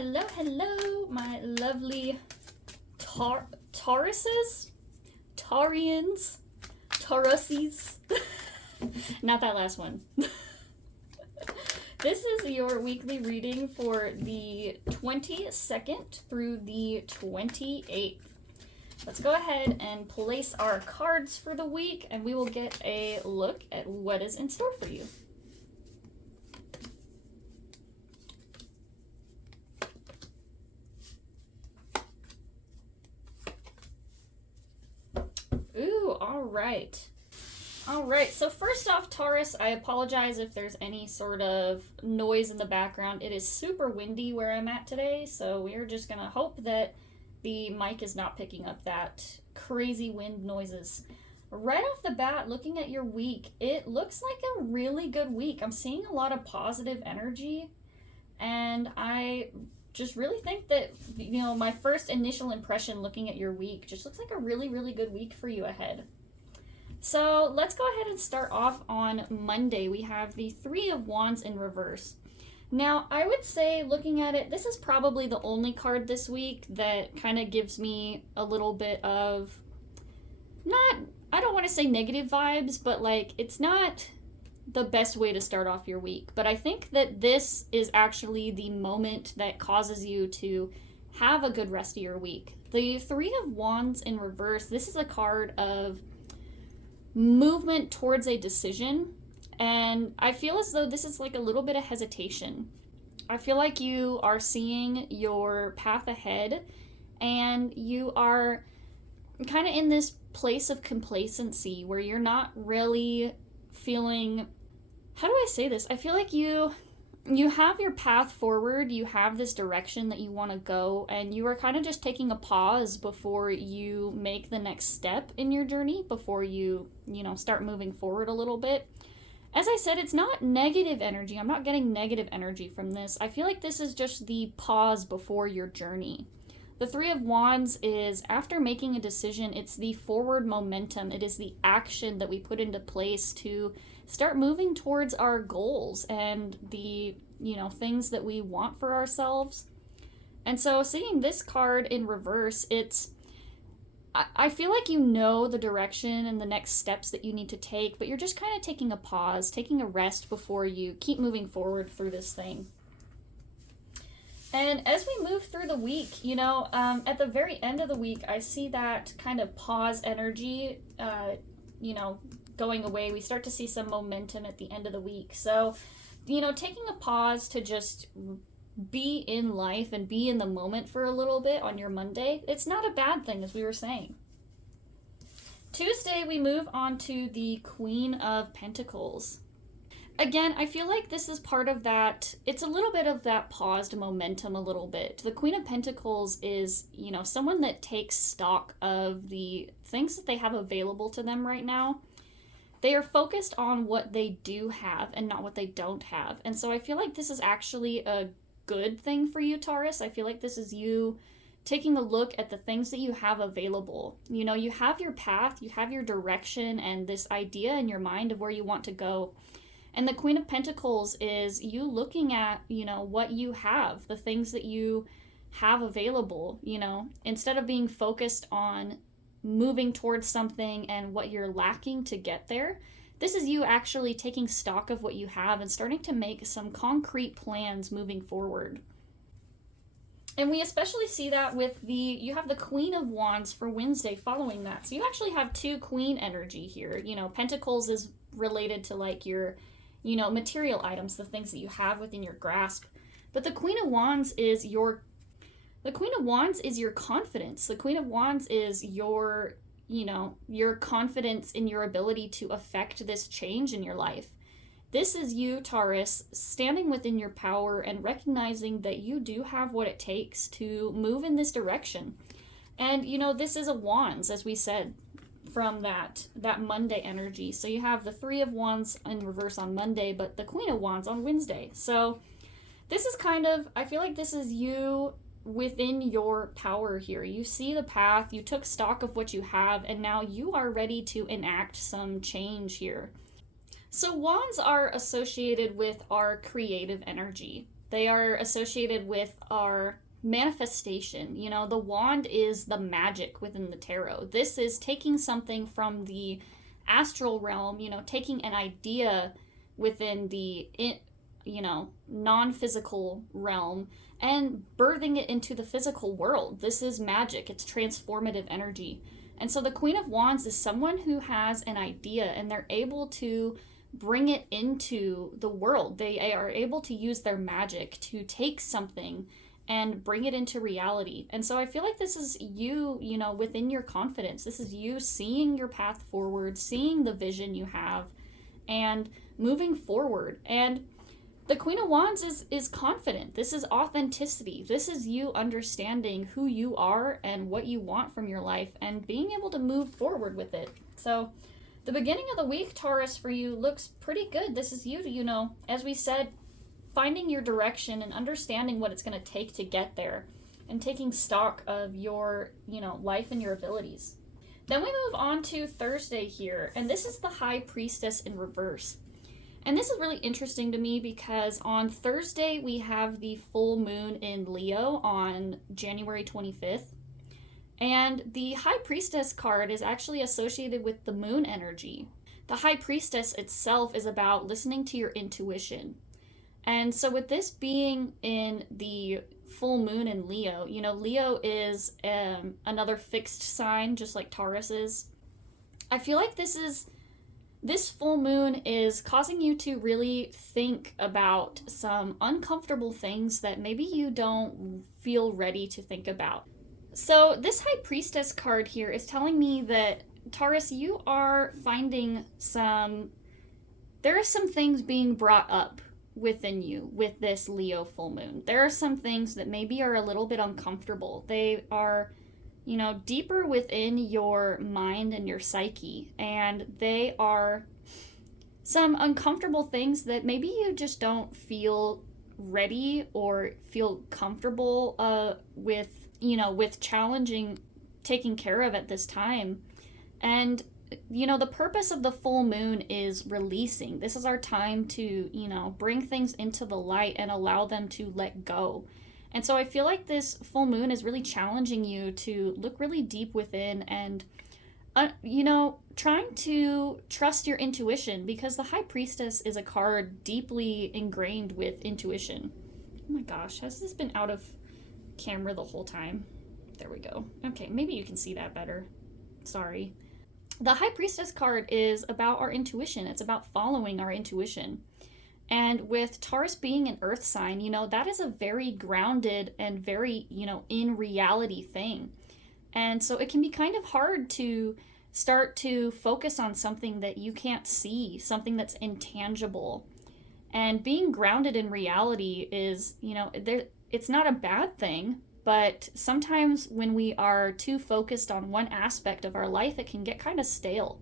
hello, my lovely Tauruses, Taurians, Tauruses. Not that last one. This is your weekly reading for the 22nd through the 28th. Let's go ahead and place our cards for the week, and we will get a look at what is in store for you. Ooh, all right. All right, so first off, Taurus, I apologize if there's any sort of noise in the background. It is super windy where I'm at today, so we're just gonna hope that the mic is not picking up that crazy wind noises. Right off the bat, looking at your week, it looks like a really good week. I'm seeing a lot of positive energy, and I just really think that, you know, my first initial impression looking at your week just looks like a really, really good week for you ahead. So let's go ahead and start off on Monday. We have the Three of Wands in reverse. Now, I would say, looking at it, this is probably the only card this week that kind of gives me a little bit of, I don't want to say negative vibes, but like, it's not the best way to start off your week. But I think that this is actually the moment that causes you to have a good rest of your week. The Three of Wands in reverse, this is a card of movement towards a decision, and I feel as though this is like a little bit of hesitation. I feel like you are seeing your path ahead, and you are kind of in this place of complacency where you're not really feeling, how do I say this? I feel like you have your path forward, you have this direction that you want to go, and you are kind of just taking a pause before you make the next step in your journey, before you start moving forward a little bit. As I said, it's not negative energy. I'm not getting negative energy from this. I feel like this is just the pause before your journey. The Three of Wands is, after making a decision, it's the forward momentum. It is the action that we put into place to start moving towards our goals and the, things that we want for ourselves. And so seeing this card in reverse, I feel like you know the direction and the next steps that you need to take, but you're just kind of taking a pause, taking a rest before you keep moving forward through this thing. And as we move through the week, at the very end of the week, I see that kind of pause energy, going away. We start to see some momentum at the end of the week. So, taking a pause to just be in life and be in the moment for a little bit on your Monday, it's not a bad thing, as we were saying. Tuesday, we move on to the Queen of Pentacles. Again, I feel like this is part of that, it's a little bit of that paused momentum a little bit. The Queen of Pentacles is, someone that takes stock of the things that they have available to them right now. They are focused on what they do have and not what they don't have. And so I feel like this is actually a good thing for you, Taurus. I feel like this is you taking a look at the things that you have available. You have your path, you have your direction, and this idea in your mind of where you want to go. And the Queen of Pentacles is you looking at, what you have, the things that you have available, instead of being focused on moving towards something and what you're lacking to get there. This is you actually taking stock of what you have and starting to make some concrete plans moving forward. And we especially see that with you have the Queen of Wands for Wednesday following that. So you actually have two Queen energy here. Pentacles is related to like your, material items, the things that you have within your grasp. But the Queen of Wands is your confidence. The Queen of Wands is your confidence in your ability to affect this change in your life. This is you, Taurus, standing within your power and recognizing that you do have what it takes to move in this direction. And, this is a Wands, as we said, from that Monday energy. So you have the Three of Wands in reverse on Monday, but the Queen of Wands on Wednesday. So this is I feel like this is you within your power here. You see the path, you took stock of what you have, and now you are ready to enact some change here. So wands are associated with our creative energy. They are associated with our manifestation. You know, the wand is the magic within the tarot. This is taking something from the astral realm, you know, taking an idea within the, you know, non-physical realm and birthing it into the physical world. This is magic. It's transformative energy. And so the Queen of Wands is someone who has an idea and they're able to bring it into the world. They are able to use their magic to take something and bring it into reality. And so I feel like this is you, you know, within your confidence. This is you seeing your path forward, seeing the vision you have, and moving forward. And the Queen of Wands is confident. This is authenticity. This is you understanding who you are and what you want from your life and being able to move forward with it. So the beginning of the week, Taurus, for you looks pretty good. This is you, you know, as we said, finding your direction and understanding what it's going to take to get there and taking stock of your, you know, life and your abilities. Then we move on to Thursday here, and this is the High Priestess in reverse. And this is really interesting to me because on Thursday we have the full moon in Leo on January 25th. And the High Priestess card is actually associated with the moon energy. The High Priestess itself is about listening to your intuition. And so with this being in the full moon in Leo, you know, Leo is another fixed sign, just like Taurus is. I feel like this full moon is causing you to really think about some uncomfortable things that maybe you don't feel ready to think about. So this High Priestess card here is telling me that, Taurus, you are finding there are some things being brought up within you with this Leo full moon. There are some things that maybe are a little bit uncomfortable. They are, you know, deeper within your mind and your psyche, and they are some uncomfortable things that maybe you just don't feel ready or feel comfortable with, you know, with challenging, taking care of at this time. And you know, the purpose of the full moon is releasing. This is our time to, you know, bring things into the light and allow them to let go. And so I feel like this full moon is really challenging you to look really deep within and, you know, trying to trust your intuition, because the High Priestess is a card deeply ingrained with intuition. Oh my gosh, has this been out of camera the whole time? There we go. Okay, maybe you can see that better. Sorry. The High Priestess card is about our intuition. It's about following our intuition. And with Taurus being an earth sign, you know, that is a very grounded and very, you know, in reality thing. And so it can be kind of hard to start to focus on something that you can't see, something that's intangible. And being grounded in reality is, you know, it's not a bad thing. But sometimes when we are too focused on one aspect of our life, it can get kind of stale.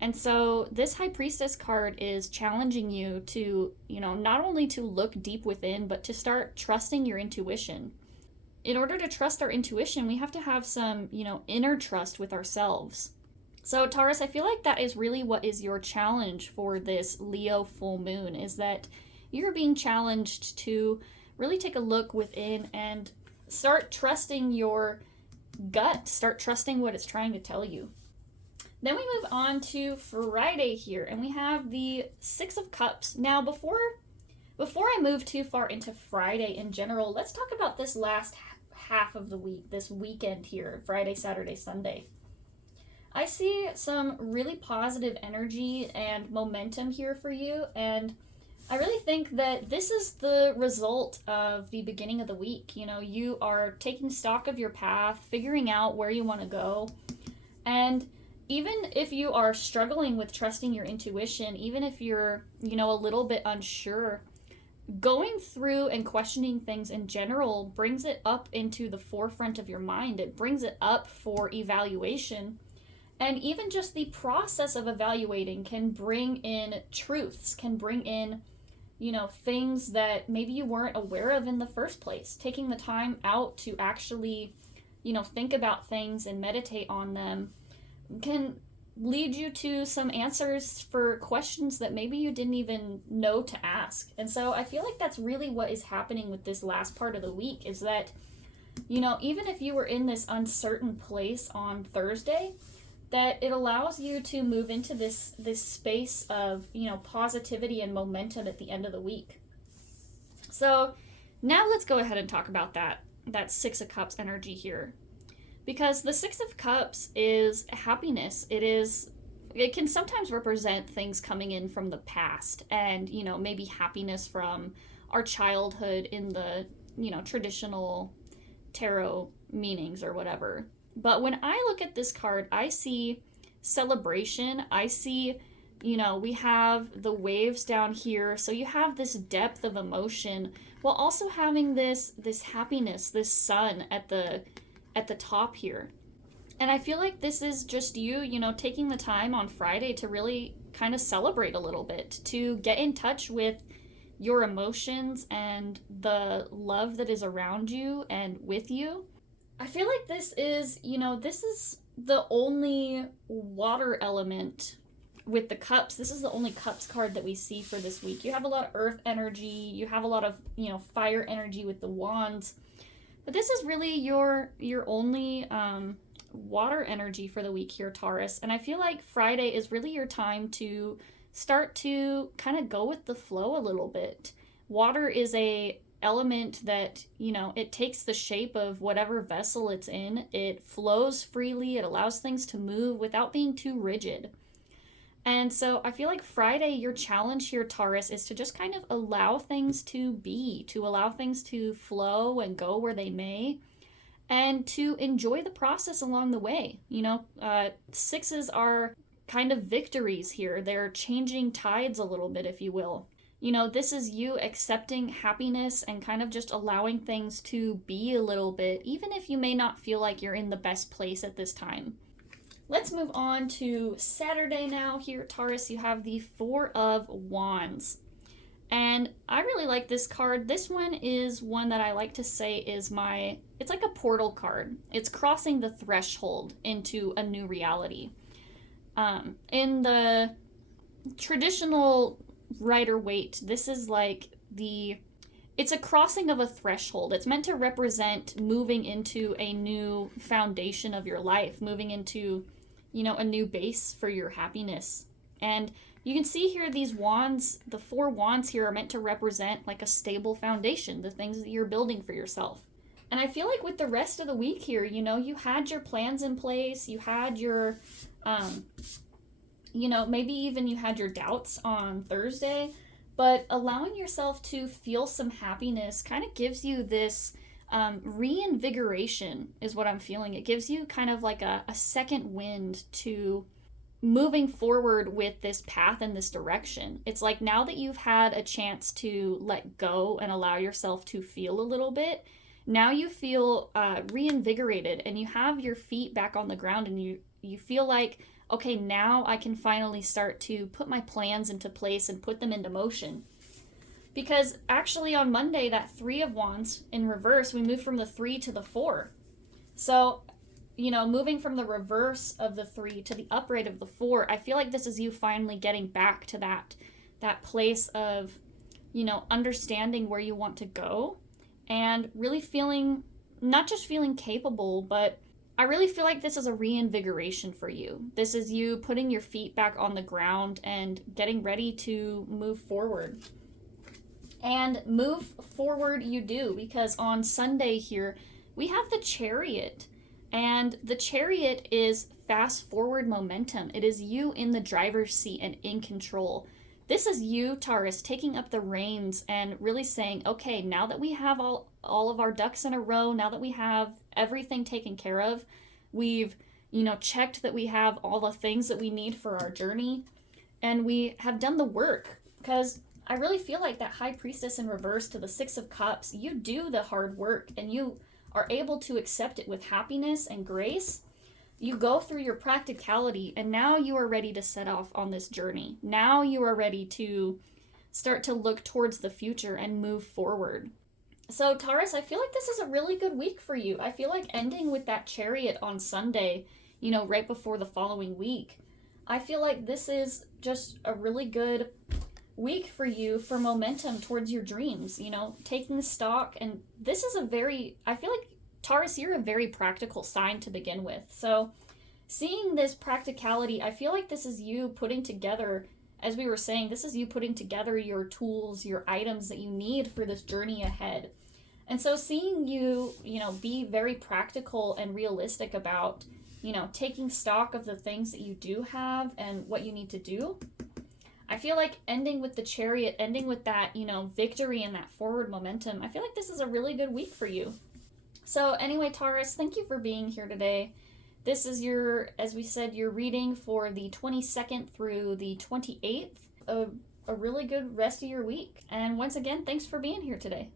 And so this High Priestess card is challenging you to, you know, not only to look deep within, but to start trusting your intuition. In order to trust our intuition, we have to have some, you know, inner trust with ourselves. So Taurus, I feel like that is really what is your challenge for this Leo full moon, is that you're being challenged to really take a look within and start trusting your gut. Start trusting what it's trying to tell you. Then we move on to Friday here, and we have the Six of Cups. Now, before I move too far into Friday in general, let's talk about this last half of the week, this weekend here, Friday, Saturday, Sunday. I see some really positive energy and momentum here for you, and I really think that this is the result of the beginning of the week. You know, you are taking stock of your path, figuring out where you want to go. And even if you are struggling with trusting your intuition, even if you're, you know, a little bit unsure, going through and questioning things in general brings it up into the forefront of your mind. It brings it up for evaluation. And even just the process of evaluating can bring in truths, can bring in, you know, things that maybe you weren't aware of in the first place. Taking the time out to actually, you know, think about things and meditate on them can lead you to some answers for questions that maybe you didn't even know to ask. And so I feel like that's really what is happening with this last part of the week, is that, you know, even if you were in this uncertain place on Thursday, that it allows you to move into this space of, you know, positivity and momentum at the end of the week. So now let's go ahead and talk about that Six of Cups energy here. Because the Six of Cups is happiness. It can sometimes represent things coming in from the past, and, you know, maybe happiness from our childhood in the, you know, traditional tarot meanings or whatever. But when I look at this card, I see celebration. I see, you know, we have the waves down here. So you have this depth of emotion while also having this happiness, this sun at the top here. And I feel like this is just you know, taking the time on Friday to really kind of celebrate a little bit, to get in touch with your emotions and the love that is around you and with you. I feel like this is, you know, this is the only water element with the cups. This is the only cups card that we see for this week. You have a lot of earth energy, you have a lot of, you know, fire energy with the wands. But this is really your only water energy for the week here, Taurus. And I feel like Friday is really your time to start to kind of go with the flow a little bit. Water is a element that, you know, it takes the shape of whatever vessel it's in. It flows freely. It allows things to move without being too rigid. And so I feel like Friday, your challenge here, Taurus, is to just kind of allow things to be, to allow things to flow and go where they may, and to enjoy the process along the way. You know, sixes are kind of victories here. They're changing tides a little bit, if you will. You know, this is you accepting happiness and kind of just allowing things to be a little bit, even if you may not feel like you're in the best place at this time. Let's move on to Saturday now. Here, Taurus, you have the Four of Wands. And I really like this card. This one is one that I like to say is it's like a portal card. It's crossing the threshold into a new reality. In the traditional Rider-Waite, this is like it's a crossing of a threshold. It's meant to represent moving into a new foundation of your life, moving into, you know, a new base for your happiness. And you can see here these wands, the four wands here are meant to represent like a stable foundation, the things that you're building for yourself. And I feel like with the rest of the week here, you know, you had your plans in place, you had your, you know, maybe even you had your doubts on Thursday, but allowing yourself to feel some happiness kind of gives you this reinvigoration is what I'm feeling. It gives you kind of like a second wind to moving forward with this path in this direction. It's like now that you've had a chance to let go and allow yourself to feel a little bit, now you feel reinvigorated and you have your feet back on the ground and you feel like, okay, now I can finally start to put my plans into place and put them into motion. Because actually on Monday, that Three of Wands in reverse, we moved from the 3 to the 4. So, you know, moving from the reverse of the 3 to the upright of the 4, I feel like this is you finally getting back to that place of, you know, understanding where you want to go and really feeling, not just feeling capable, but I really feel like this is a reinvigoration for you. This is you putting your feet back on the ground and getting ready to move forward. And move forward you do, because on Sunday here, we have the Chariot. And the Chariot is fast forward momentum. It is you in the driver's seat and in control. This is you, Taurus, taking up the reins and really saying, okay, now that we have all of our ducks in a row, now that we have everything taken care of, we've, you know, checked that we have all the things that we need for our journey, and we have done the work. Because I really feel like that High Priestess in reverse to the Six of Cups, you do the hard work and you are able to accept it with happiness and grace. You go through your practicality and now you are ready to set off on this journey. Now you are ready to start to look towards the future and move forward. So Taurus, I feel like this is a really good week for you. I feel like ending with that Chariot on Sunday, you know, right before the following week, I feel like this is just a really good week for you for momentum towards your dreams, you know, taking stock. And this is I feel like Taurus, you're a very practical sign to begin with. So seeing this practicality, I feel like this is you putting together, as we were saying, this is you putting together your tools, your items that you need for this journey ahead. And so seeing you, you know, be very practical and realistic about, you know, taking stock of the things that you do have and what you need to do. I feel like ending with the Chariot, ending with that, you know, victory and that forward momentum, I feel like this is a really good week for you. So anyway, Taurus, thank you for being here today. This is your, as we said, your reading for the 22nd through the 28th. A really good rest of your week. And once again, thanks for being here today.